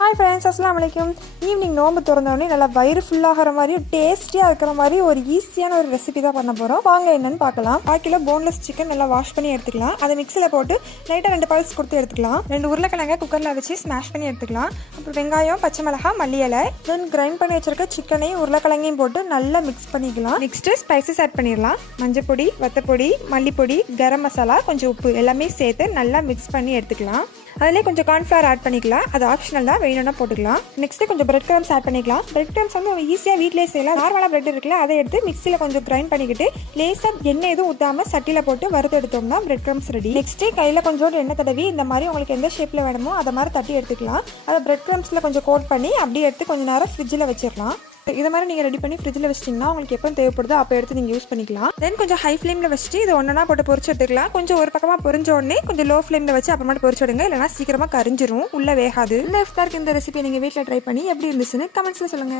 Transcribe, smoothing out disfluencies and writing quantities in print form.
Hi friends, அஸ்ஸலாமு அலைக்கும். Evening நோம்பு திறந்தோடனே நல்லா வயிறு ஃபுல்லாகிற மாதிரி டேஸ்டியாக இருக்கிற மாதிரி ஒரு ஈஸியான ஒரு ரெசிபி தான் பண்ண போகிறோம். வாங்க என்னன்னு பார்க்கலாம். 1 கிலோ போன்லெஸ் சிக்கன் நல்லா வாஷ் பண்ணி எடுத்துக்கலாம். அதை மிக்சியில் போட்டு லைட்டாக 2 பல்ஸ் கொடுத்து எடுத்துக்கலாம். 2 உருளைக்கிழங்க குக்கரில் வச்சு ஸ்மாஷ் பண்ணி எடுத்துக்கலாம். அப்புறம் வெங்காயம், பச்சை மிளகாய், மல்லி இலை, தென் கிரைண்ட் பண்ணி வச்சிருக்க சிக்கனையும் உருளைக்கிழங்கையும் போட்டு நல்லா மிக்ஸ் பண்ணிக்கலாம். நெக்ஸ்ட்டு ஸ்பைசஸ் ஆட் பண்ணிடலாம். மஞ்சள் பொடி, வத்தப்பொடி, மல்லிப்பொடி, கரம் மசாலா, கொஞ்சம் உப்பு எல்லாமே சேர்த்து நல்லா மிக்ஸ் பண்ணி எடுத்துக்கலாம். அதிலே கொஞ்சம் கார்ன்ஃப்ளவர் ஆட் பண்ணிக்கலாம். அது ஆப்ஷனல் தான், வேணும்னா போட்டுக்கலாம். நெக்ஸ்ட்டு கொஞ்சம் பிரெட் கிரம்ஸ் ஆட் பண்ணிக்கலாம். பிரெட் கிரம்ஸ் வந்து நம்ம ஈஸியாக வீட்டிலே செய்யலாம். நார்மலாக பிரெட் இருக்குல்ல, அதை எடுத்து மிக்சியில் கொஞ்சம் கிரைண்ட் பண்ணிக்கிட்டு லேசாக எண்ணெய் எதுவும் ஊற்றாமல் சட்டியில் போட்டு வறுத்து எடுத்தோம்னா பிரெட் கிரம்ஸ் ரெடி. நெக்ஸ்ட்டு கையில் கொஞ்சோண்டு எண்ணெய் தடவி இந்த மாதிரி உங்களுக்கு எந்த ஷேப்பில் வேணுமோ அதை மாதிரி தட்டி எடுத்துக்கலாம். அதை பிரெட் கிரம்ஸில் கொஞ்சம் கோட் பண்ணி அப்படியே எடுத்து கொஞ்சம் நேரம் ஃப்ரிட்ஜில் வச்சிடலாம். இதை மாதிரி நீங்கள் ரெடி பண்ணி ஃப்ரிட்ஜில் வச்சிட்டிங்கன்னா உங்களுக்கு எப்போ தேவைப்படுதோ அப்போ எடுத்து நீங்கள் யூஸ் பண்ணிக்கலாம். தென் கொஞ்சம் ஹை ஃப்ளேமில் வச்சுட்டு இது ஒன்றா போட்டு பொரிச்சு எடுத்துக்கலாம். கொஞ்சம் ஒரு பக்கமாக பொரிஞ்ச உடனே கொஞ்சம் லோ ஃப்ளேமில் வச்சு அப்புறமாட்டு பொரிச்சு விடுங்க, இல்லைனா சீக்கிரமாக கரிஞ்சிரும், உள்ளே வேகாது. இந்த இஃப்தாருக்கு இந்த ரெசிபி நீங்கள் வீட்டில் ட்ரை பண்ணி எப்படி இருந்துச்சுன்னு கமெண்ட்ஸில் சொல்லுங்கள்.